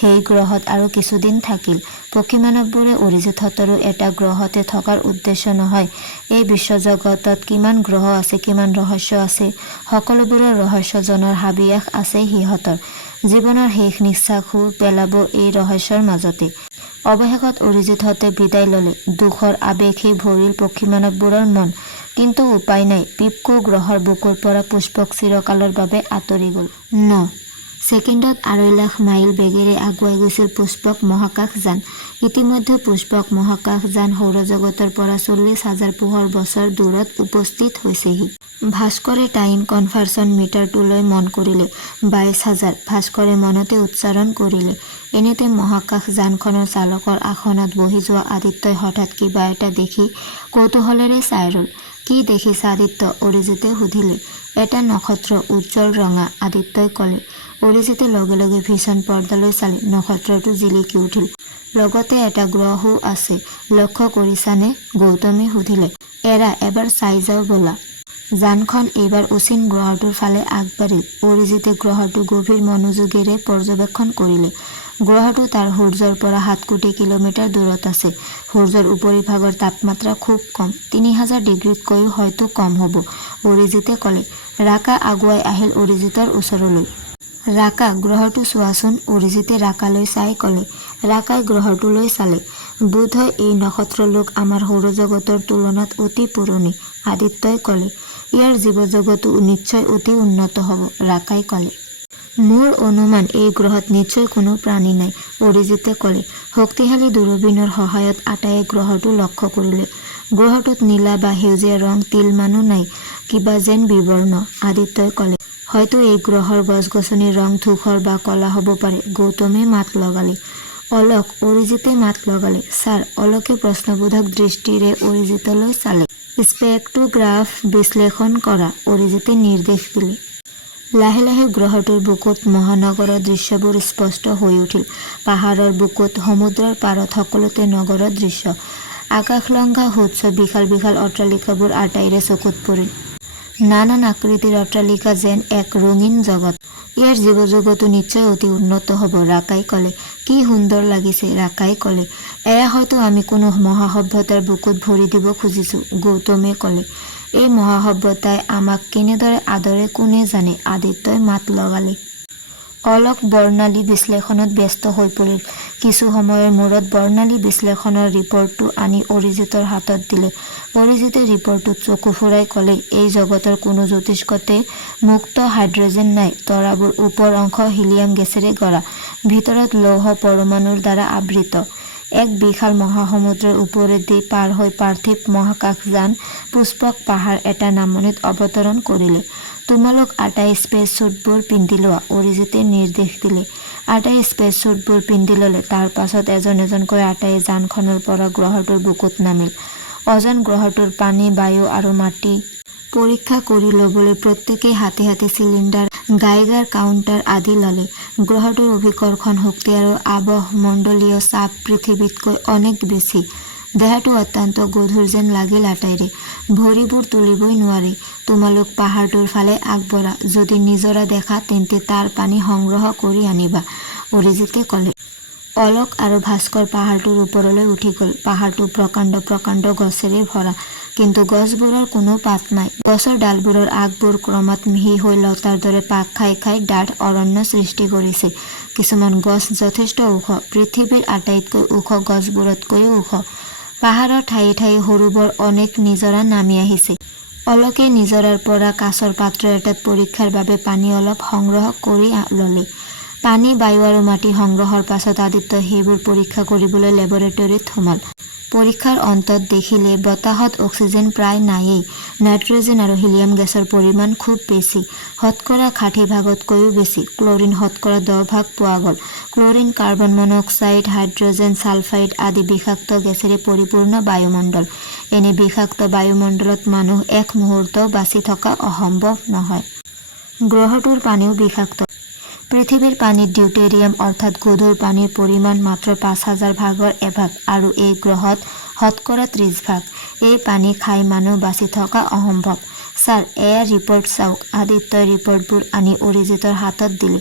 সেই গ্ৰহত আৰু কিছুদিন থাকিল। পক্ষী মানৱবোৰে অৰিজিতহঁতৰো এটা গ্ৰহতে থকাৰ উদ্দেশ্য নহয়। এই বিশ্বজগতত কিমান গ্ৰহ আছে, কিমান ৰহস্য আছে, সকলোবোৰৰ ৰহস্য জনাৰ হাবিয়াস আছে সিহঁতৰ। জীৱনৰ শেষ নিশ্বাসো পেলাব এই ৰহস্যৰ মাজতে। অৱশেষত অৰিজিতহঁতে বিদায় ল'লে। দুখৰ আৱেগেই ভৰিল পক্ষী মানৱবোৰৰ মন। কিন্তু উপায় নাই। পিপকো গ্ৰহৰ বুকুৰ পৰা পুষ্পক চিৰকালৰ বাবে আঁতৰি গ'ল। ৯ ছেকেণ্ডত ২.৫ লাখ মাইল বেগেৰে আগুৱাই গৈছিল পুষ্পক মহাকাশযান। ইতিমধ্যে পুষ্পক মহাকাশযান সৌৰজগতৰ পৰা ৪০,০০০ পোহৰ বছৰ দূৰত উপস্থিত হৈছেহি। ভাস্কৰে টাইম কনভাৰ্চন মিটাৰটোলৈ মন কৰিলে। ২২,০০০। ভাস্কৰে মনতে উচ্চাৰণ কৰিলে। এনেতে মহাকাশযানখনৰ চালকৰ আসনত বহি যোৱা আদিত্যই হঠাৎ কিবা এটা দেখি কৌতূহলেৰে চাই ৰ'ল। কি দেখিছা আদিত্য? অৰিজিতে সুধিলে। এটা নক্ষত্ৰ, উজ্জ্বল ৰঙা, আদিত্যই ক'লে। অৰিজিতে লগে লগে ভীষণ পৰ্দালৈ চালে। নক্ষত্ৰটো জিলিকি উঠিল। লগতে এটা গ্ৰহও আছে। লক্ষ্য কৰিছানে? গৌতমে সুধিলে। এৰা, এবাৰ চাই যাওঁ ব'লা। যানখন এইবাৰ অচিন গ্ৰহটোৰ ফালে আগবাঢ়িল। অৰিজিতে গ্ৰহটো গভীৰ মনোযোগেৰে পৰ্যবেক্ষণ কৰিলে। গ্ৰহটো তাৰ সূৰ্যৰ পৰা 7 কোটি কিলোমিটাৰ দূৰত আছে। সূৰ্যৰ উপৰিভাগৰ তাপমাত্ৰা খুব কম, 3000 ডিগ্ৰীতকৈও হয়তো কম হ'ব, অৰিজিতে ক'লে। ৰাকা আগুৱাই আহিল অৰিজিতৰ ওচৰলৈ। ৰাকা, গ্ৰহটো চোৱাচোন, অৰিজিতে ৰাকালৈ চাই ক'লে। ৰাকাই গ্ৰহটোলৈ চালে। বোধহয় এই নক্ষত্ৰলোক আমাৰ সৌৰজগতৰ তুলনাত অতি পুৰণি, আদিত্যই ক'লে। ইয়াৰ জীৱজগতো নিশ্চয় অতি উন্নত হ'ব, ৰাকাই ক'লে। মোৰ অনুমান এই গ্ৰহত নিশ্চয় কোনো প্ৰাণী নাই, অৰিজিতে ক'লে। শক্তিশালী দূৰবীনৰ সহায়ত আটাইয়ে গ্ৰহটো লক্ষ্য কৰিলে। গ্ৰহটোত নীলা বা সেউজীয়া ৰং তিলমানো নাই, কিবা যেন বিবৰ্ণ, আদিত্যই ক'লে। হয়তো এই গ্ৰহৰ গছ-গছনিৰ ৰং ধূসৰ বা কলা হ'ব পাৰে, গৌতমে মাত লগালে। অলক, অৰিজিতে মাত লগালে। ছাৰ, অলকে প্ৰশ্নবোধক দৃষ্টিৰে অৰিজিতলৈ চালে। স্পেক্ট্ৰোগ্ৰাফ বিশ্লেষণ কৰা, অৰিজিতে নিৰ্দেশ দিলে। লাহে লাহে গ্ৰহটোৰ বুকুত মহানগৰৰ দৃশ্যবোৰ স্পষ্ট হৈ উঠিল। পাহাৰৰ বুকুত, সমুদ্ৰৰ পাৰত সকলোতে নগৰৰ দৃশ্য। আকাশলংঘা সুউচ্চ বিশাল বিশাল অট্টালিকাবোৰ আটাইৰে চকুত পৰিল। নানান আকৃতিৰ অট্টালিকা যেন এক ৰঙীন জগত। ইয়াৰ জীৱজগতো নিশ্চয় অতি উন্নত হ'ব, ৰাকাই ক'লে। কি সুন্দৰ লাগিছে, ৰাকাই ক'লে। এয়া হয়তো আমি কোনো মহাসভ্যতাৰ বুকুত ভৰি দিব খুজিছোঁ, গৌতমে ক'লে। এই মহাসভ্যতাই আমাক কেনেদৰে আদৰে কোনে জানে, আদিত্যই মাত লগালে। অলক বৰ্ণালী বিশ্লেষণত ব্যস্ত হৈ পৰিল। কিছু সময়ৰ মূৰত বৰ্ণালী বিশ্লেষণৰ ৰিপৰ্টটো আনি অৰিজিতৰ হাতত দিলে। অৰিজিতে ৰিপৰ্টটোত চকু ফুৰাই ক'লে, এই জগতৰ কোনো জ্যোতিষ্কতে মুক্ত হাইড্ৰজেন নাই। তৰাবোৰ ওপৰ অংশ হিলিয়াম গেছেৰে গঢ়া, ভিতৰত লৌহ পৰমাণুৰ দ্বাৰা আবৃত। এক বিশাল মহাসমুদ্ৰৰ ওপৰেদি পাৰ হৈ পাৰ্থিৱ মহাকাশযান পুষ্পক পাহাৰ এটা নামনিত অৱতৰণ কৰিলে। তোমালোক আটাই স্পেচ শ্বুটবোৰ পিন্ধি লোৱা, অৰিজিতে নিৰ্দেশ দিলে। আটাই স্পেচ শ্বুটবোৰ পিন্ধি ল'লে। তাৰ পাছত এজন এজনকৈ আটাই যানখনৰ পৰা গ্ৰহটোৰ বুকুত নামিল। অজন গ্ৰহটোৰ পানী, বায়ু আৰু মাটি পৰীক্ষা কৰি ল'বলৈ প্ৰত্যেকেই হাতে হাতে চিলিণ্ডাৰ, গাইগাৰ কাউণ্টাৰ আদি ল'লে। গ্ৰহটোৰ অভিকৰ্ষণ শক্তি আৰু আবহমণ্ডলীয় চাপ পৃথিৱীতকৈ অনেক বেছি। দেহাটো অত্যন্ত গধুৰ যেন লাগিল আটাইৰে। ভৰিবোৰ তুলিবই নোৱাৰি। তোমালোক পাহাৰটোৰ ফালে আগবঢ়া। যদি নিজৰা দেখা তেন্তে তাৰ পানী সংগ্ৰহ কৰি আনিবা, অৰিজিতে ক'লে। অলক আৰু ভাস্কৰ পাহাৰটোৰ ওপৰলৈ উঠি গ'ল। পাহাৰটো প্ৰকাণ্ড প্ৰকাণ্ড গছেৰে ভৰা, কিন্তু গছবোৰৰ কোনো পাত নাই। গছৰ ডালবোৰৰ আগবোৰ ক্ৰমাৎ মিহি হৈ লতাৰ দৰে পাক খাই খাই ডাঠ অৰণ্য সৃষ্টি কৰিছে। কিছুমান গছ যথেষ্ট ওখ, পৃথিৱীৰ আটাইতকৈ ওখ গছবোৰতকৈও ওখ। পাহাৰৰ ঠায়ে ঠায়ে সৰু বৰ অনেক নিজৰা নামি আহিছে। অলকে নিজৰাৰ পৰা কাঁচৰ পাত্ৰ এটাত পৰীক্ষাৰ বাবে পানী অলপ সংগ্ৰহ কৰি ল'লে। পানী, বায়ু আৰু মাটি সংগ্ৰহৰ পাছত আদিত্যই সেইবোৰ পৰীক্ষা কৰিবলৈ লেবৰেটৰীত সোমাল। পৰীক্ষাৰ অন্তত দেখিলে বতাহত অক্সিজেন প্ৰায় নায়েই। নাইট্ৰজেন আৰু হিলিয়াম গেছৰ পৰিমাণ খুব বেছি, শতকৰা 60% বেছি। ক্লৰিন শতকৰা 10% পোৱা গ'ল। Chlorine, carbon monoxide, hydrogen sulphide আদি বিষাক্ত গেছেৰে পৰিপূৰ্ণ বায়ুমণ্ডল। এনে বিষাক্ত বায়ুমণ্ডলত মানুহ এক মুহূৰ্তও বাচি থকা অসম্ভৱ নহয়। গ্ৰহটোৰ পানীও বিষাক্ত। পৃথিৱীৰ পানীত ডিউটেৰিয়াম অৰ্থাৎ গধুৰ পানীৰ পৰিমাণ মাত্ৰ 5000 ভাগৰ এভাগ আৰু এই গ্ৰহত শতকৰা 30%। এই পানী খাই মানুহ বাচি থকা অসম্ভৱ। ছাৰ, এয়া ৰিপৰ্ট চাওক, আদিত্যই ৰিপৰ্টবোৰ আনি অৰিজিতৰ হাতত দিলে।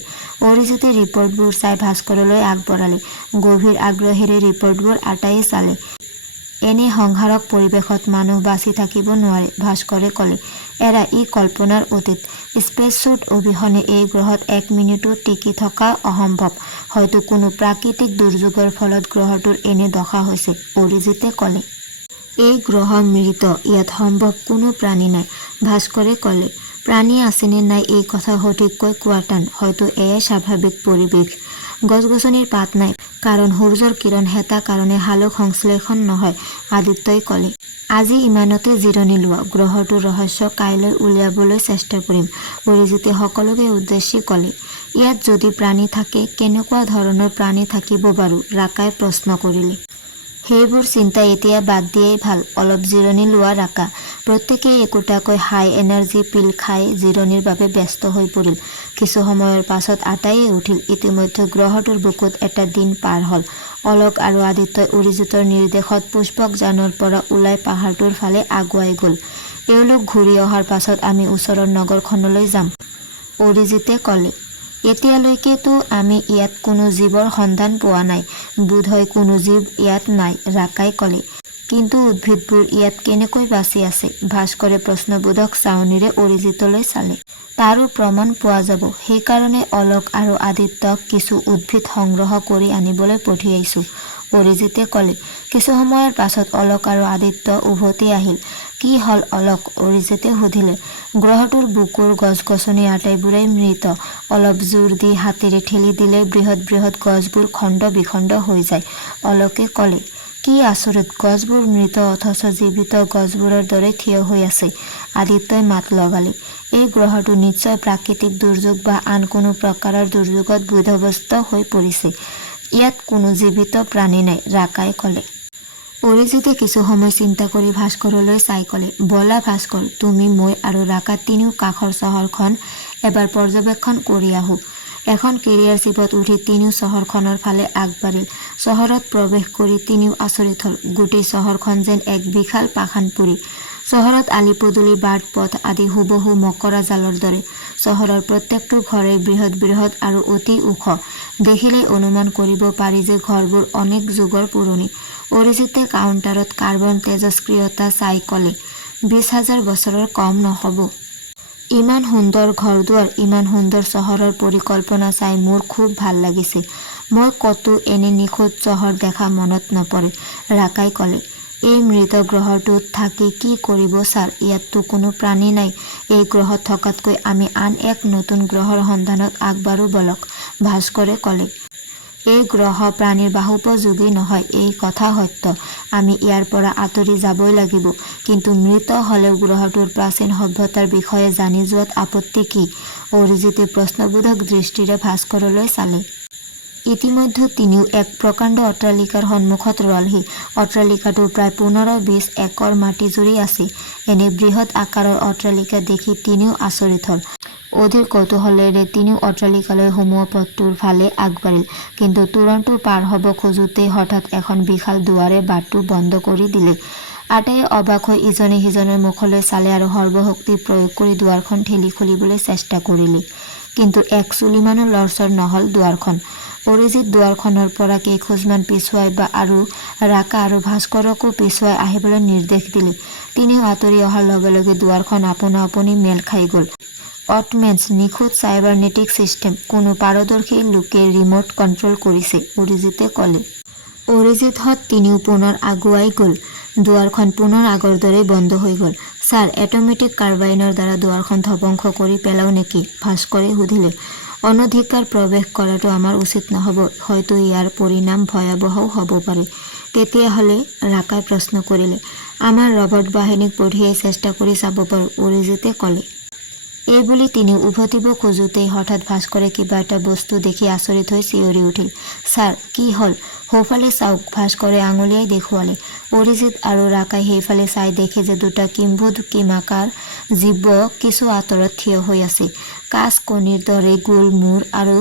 অৰিজিতে ৰিপৰ্টবোৰ চাই ভাস্কৰলৈ আগবঢ়ালে। গভীৰ আগ্ৰহেৰে ৰিপৰ্টবোৰ আটাইয়ে চালে। এনে সংহাৰক পৰিৱেশত মানুহ বাচি থাকিব নোৱাৰে, ভাস্কৰে ক'লে। এৰা, ই কল্পনাৰ অতীত। স্পেচ শ্বুট অবিহনে এই গ্ৰহত 1 মিনিটো টিকি থকা অসম্ভৱ। হয়তো কোনো প্ৰাকৃতিক দুৰ্যোগৰ ফলত গ্ৰহটোৰ এনে দশা হৈছে, অৰিজিতে ক'লে। এই গ্ৰহ মৃত, ইয়াত সম্ভৱ কোনো প্ৰাণী নাই, ভাস্কৰে ক'লে। প্ৰাণী আছেনে নাই এই কথা সঠিককৈ কোৱা টান। হয়তো এয়াই স্বাভাৱিক পৰিৱেশ। গছ-গছনিৰ পাত নাই, কাৰণ সূৰ্যৰ কিৰণ হেতা কাৰণে সালোক সংশ্লেষণ নহয়, আদিত্যই ক'লে। আজি ইমানতে জিৰণি লোৱা। গ্ৰহটোৰ ৰহস্য কাইলৈ উলিয়াবলৈ চেষ্টা কৰিম, অৰিজিতে সকলোকে উদ্দেশ্যি ক'লে। ইয়াত যদি প্ৰাণী থাকে, কেনেকুৱা ধৰণৰ প্ৰাণী থাকিব বাৰু, ৰাকাই প্ৰশ্ন কৰিলে। সেইবোৰ চিন্তা এতিয়া বাদ দিয়াই ভাল। অলপ জিৰণি লোৱা ৰাকা। প্ৰত্যেকেই একোটাকৈ হাই এনাৰ্জি পিল খাই জিৰণিৰ বাবে ব্যস্ত হৈ পৰিল। কিছু সময়ৰ পাছত আটাইয়ে উঠিল। ইতিমধ্যে গ্ৰহটোৰ বুকুত এটা দিন পাৰ হ'ল। অলক আৰু আদিত্যই অৰিজিতৰ নিৰ্দেশত পুষ্পক যানৰ পৰা ওলাই পাহাৰটোৰ ফালে আগুৱাই গ'ল। এওঁলোক ঘূৰি অহাৰ পাছত আমি ওচৰৰ নগৰখনলৈ যাম, অৰিজিতে ক'লে। এতিয়ালৈকেতো আমি ইয়াত কোনো জীৱৰ সন্ধান পোৱা নাই, বোধহয় কোনো জীৱ ইয়াত নাই, ৰাকাই ক'লে। কিন্তু উদ্ভিদবোৰ ইয়াত কেনেকৈ বাচি আছে? ভাস্কৰে প্ৰশ্নবোধক চাৱনিৰে অৰিজিতলৈ চালে। তাৰো প্ৰমাণ পোৱা যাব, সেইকাৰণে অলক আৰু আদিত্যক কিছু উদ্ভিদ সংগ্ৰহ কৰি আনিবলৈ পঠিয়াইছোঁ, অৰিজিতে ক'লে। কিছু সময়ৰ পাছত অলক আৰু আদিত্য উভতি আহিল। কি হ'ল অলক? অৰিজিতে সুধিলে। গ্ৰহটোৰ বুকুৰ গছ-গছনি আটাইবোৰেই মৃত। অলপ জোৰ দি হাতেৰে ঠেলি দিলে বৃহৎ বৃহৎ গছবোৰ খণ্ড বিখণ্ড হৈ যায়, অলকে ক'লে। কি আচৰিত, গছবোৰ মৃত অথচ জীৱিত গছবোৰৰ দৰে থিয় হৈ আছে, আদিত্যই মাত লগালে। এই গ্ৰহটো নিশ্চয় প্ৰাকৃতিক দুৰ্যোগ বা আন কোনো প্ৰকাৰৰ দুৰ্যোগত বিধ্বস্ত হৈ পৰিছে। ইয়াত কোনো জীৱিত প্ৰাণী নাই, ৰাকাই ক'লে। অৰিজিতে কিছু সময় চিন্তা কৰি ভাস্কৰলৈ চাই ক'লে, ব'লা ভাস্কৰ, তুমি, মই আৰু ৰাকা তিনিও কাষৰ চহৰখন এবাৰ পৰ্যবেক্ষণ কৰি আহোঁ। এখন কেৰিয়াৰ জীপত উঠি তিনিও চহৰখনৰ ফালে আগবাঢ়িল। চহৰত প্ৰৱেশ কৰি তিনিও আচৰিত হ'ল। গোটেই চহৰখন যেন এক বিশাল পাষাণপুৰী। চহৰত আলি-পদূলি, বাট পথ আদি হুবহু মকৰা জালৰ দৰে। চহৰৰ প্ৰত্যেকটো ঘৰেই বৃহৎ বৃহৎ আৰু অতি ওখ। দেখিলেই অনুমান কৰিব পাৰি যে ঘৰবোৰ অনেক যুগৰ পুৰণি। অৰিজিতে কাউণ্টাৰত কাৰ্বন তেজস্ক্ৰিয়তা চাই ক'লে, 20,000 বছৰৰ কম নহ'ব। ইমান সুন্দৰ ঘৰ-দুৱাৰ, ইমান সুন্দৰ চহৰৰ পৰিকল্পনা চাই মোৰ খুব ভাল লাগিছে। মই ক'তো এনে নিখুঁত চহৰ দেখা মনত নপৰে, ৰাকাই ক'লে। এই মৃত গ্ৰহটোত থাকি কি কৰিব ছাৰ? ইয়াততো কোনো প্ৰাণী নাই। এই গ্ৰহত থকাতকৈ আমি আন এক নতুন গ্ৰহৰ সন্ধানত আগবাঢ়ো বলক, ভাস্কৰে ক'লে। এই গ্ৰহ প্ৰাণীৰ বাসোপযোগী নহয়, এই কথা সত্য। আমি ইয়াৰ পৰা আঁতৰি যাবই লাগিব। কিন্তু মৃত হ'লেও গ্ৰহটোৰ প্ৰাচীন সভ্যতাৰ বিষয়ে জানি যোৱাত আপত্তি কি? অৰিজিতে প্ৰশ্নবোধক দৃষ্টিৰে ভাস্কৰলৈ চালে। ইতিমধ্যে তিনিও এক প্ৰকাণ্ড অট্টালিকাৰ সন্মুখত ৰলহি। অট্টালিকাটো প্ৰায় 15-20 একৰ মাটি জুৰি আছে। এনে বৃহৎ আকাৰৰ অট্টালিকা দেখি তিনিও আচৰিত হ'ল। অধীৰ কৌতূহলেৰে তিনিও অট্টালিকালৈ সোমোৱা পথটোৰ ফালে আগবাঢ়িল। কিন্তু তোৰণটো পাৰ হ'ব খোজোতেই হঠাৎ এখন বিশাল দুৱাৰে বাটটো বন্ধ কৰি দিলে। আটাইয়ে অবাক হৈ ইজনে সিজনৰ মুখলৈ চালে আৰু সৰ্বশক্তি প্ৰয়োগ কৰি দুৱাৰখন ঠেলি খুলিবলৈ চেষ্টা কৰিলে। কিন্তু এক চুলিমানো লৰচৰ নহ'ল দুৱাৰখন। অৰিজিত দুৱাৰখনৰ পৰা কেইখোজমান পিছুৱাই আৰু ৰাকা আৰু ভাস্কৰকো পিছুৱাই আহিবলৈ নিৰ্দেশ দিলে। তিনিও আঁতৰি অহাৰ লগে লগে দুৱাৰখন আপোনা আপুনি মেল খাই গ'ল। অটমেন্স, নিখুঁত চাইবাৰনেটিক ছিষ্টেম, কোনো পাৰদৰ্শী লোকে ৰিম'ট কণ্ট্ৰল কৰিছে, অৰিজিতে ক'লে। অৰিজিতহঁত তিনিও পুনৰ আগুৱাই গ'ল। দুৱাৰখন পুনৰ আগৰ দৰেই বন্ধ হৈ গ'ল। ছাৰ, অট'মেটিক কাৰ্বাইনৰ দ্বাৰা দুৱাৰখন ধ্বংস কৰি পেলাও নেকি? ভাস্কৰে সুধিলে। অনধিকাৰ প্ৰৱেশ কৰাটো আমাৰ উচিত নহ'ব, হয়তো ইয়াৰ পৰিণাম ভয়াৱহও হ'ব পাৰে। তেতিয়াহ'লে? ৰাকাই প্ৰশ্ন কৰিলে। আমাৰ ৰবট বাহিনীক পঠিয়াই চেষ্টা কৰি চাব পাৰোঁ, অৰিজিতে ক'লে। এইবুলি তিনিও উভতিব খোজোতেই হঠাৎ ভাস্কৰে কিবা এটা বস্তু দেখি আচৰিত হৈ চিঞৰি উঠিল। ছাৰ, কি হ'ল? সোঁফালে চাওক, ভাস্কৰে আঙুলিয়াই দেখুৱালে। অৰিজিত আৰু ৰাকাই সেইফালে চাই দেখে যে দুটা কিম্ভূত-কিমাকাৰ জীৱ কিছু আঁতৰত থিয় হৈ আছে। কাঁচ-কণীৰ দৰে গোল মূৰ আৰু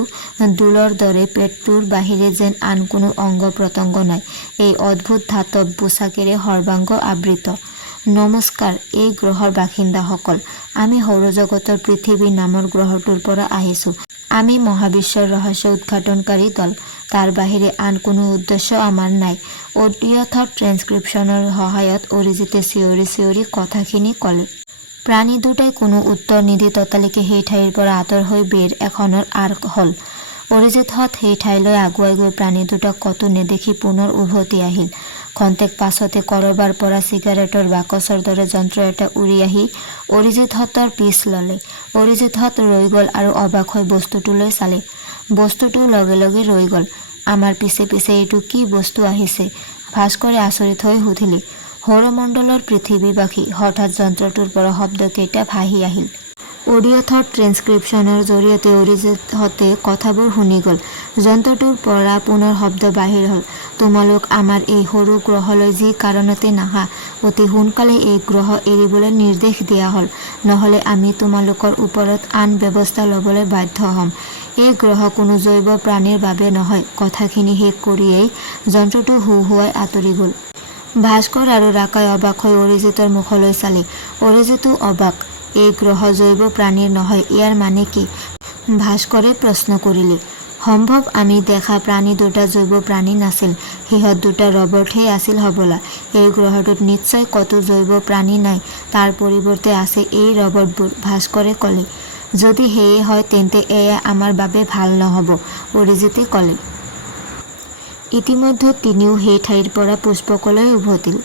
দোলৰ দৰে পেটটোৰ বাহিৰে যেন আন কোনো অংগ-প্ৰত্যংগ নাই। এই অদ্ভুত ধাতৱ পোছাকেৰে সৰ্বাংগ আবৃত। নমস্কাৰ, এই গ্ৰহৰ বাসিন্দাসকল। আমি সৌৰজগতৰ পৃথিৱী নামৰ গ্ৰহটোৰ পৰা আহিছোঁ। আমি মহাবিশ্বৰ ৰহস্য উদ্ঘাটনকাৰী দল। তাৰ বাহিৰে আন কোনো উদ্দেশ্য আমাৰ নাই। অডিঅ'থ ট্ৰেন্সক্ৰিপশ্যনৰ সহায়ত অৰিজিতে চিঞৰি চিঞৰি কথাখিনি ক'লে। প্ৰাণী দুটাই কোনো উত্তৰ নিদি ততালিকে সেই ঠাইৰ পৰা আঁতৰ হৈ বেৰ এখনৰ আঁৰ হ'ল। অৰিজিতহঁত সেই ঠাইলৈ আগুৱাই গৈ প্ৰাণী দুটাক ক'তো নেদেখি পুনৰ উভতি আহিল। ক্ষন্তেক পাছতে ক'ৰবাৰ পৰা চিগাৰেটৰ বাকচৰ দৰে যন্ত্ৰ এটা উৰি আহি অৰিজিতহঁতৰ পিছ ল'লে। অৰিজিতহঁত ৰৈ গ'ল আৰু অবাক হৈ বস্তুটোলৈ চালে। বস্তুটোও লগে লগে ৰৈ গ'ল। আমাৰ পিছে পিছে এইটো কি বস্তু আহিছে? ভাস্কৰে আচৰিত হৈ সুধিলে। সৌৰমণ্ডলৰ পৃথিৱীবাসী, হঠাৎ যন্ত্ৰটোৰ পৰা শব্দকেইটা ভাহি আহিল। অডিঅ'থ ট্ৰেন্সক্ৰিপশ্যনৰ জৰিয়তে অৰিজিতহঁতে কথাবোৰ শুনি গ'ল। যন্ত্ৰটোৰ পৰা পুনৰ শব্দ বাহিৰ হ'ল। তোমালোক আমাৰ এই সৰু গ্ৰহলৈ যি কাৰণতে নাহা, অতি সোনকালে এই গ্ৰহ এৰিবলৈ নিৰ্দেশ দিয়া হ'ল, নহ'লে আমি তোমালোকৰ ওপৰত আন ব্যৱস্থা ল'বলৈ বাধ্য হ'ম। এই গ্ৰহ কোনো জৈৱ প্ৰাণীৰ বাবে নহয়। কথাখিনি শেষ কৰিয়েই যন্ত্ৰটো হুহুৱাই আঁতৰি গ'ল। ভাস্কৰ আৰু ৰাকাই অবাক হৈ অৰিজিতৰ মুখলৈ চালে। অৰিজিতো অবাক। এই গ্ৰহ জৈৱ প্ৰাণীৰ নহয়, ইয়াৰ মানে কি? ভাস্কৰে প্ৰশ্ন কৰিলে। সম্ভৱ আমি দেখা প্ৰাণী দুটা জৈৱ প্ৰাণী নাছিল, সিহঁত দুটা ৰবটহে আছিল হবলা। এই গ্ৰহটোত নিশ্চয় কতো জৈৱ প্ৰাণী নাই, তাৰ পৰিৱৰ্তে আছে এই ৰবটবোৰ, ভাস্কৰে ক'লে। যদি সেয়ে হয় তেন্তে এয়া আমাৰ বাবে ভাল নহ'ব, অৰিজিতে ক'লে। ইতিমধ্যে তিনিও সেই ঠাইৰ পৰা পুষ্পকলৈ উভতিল।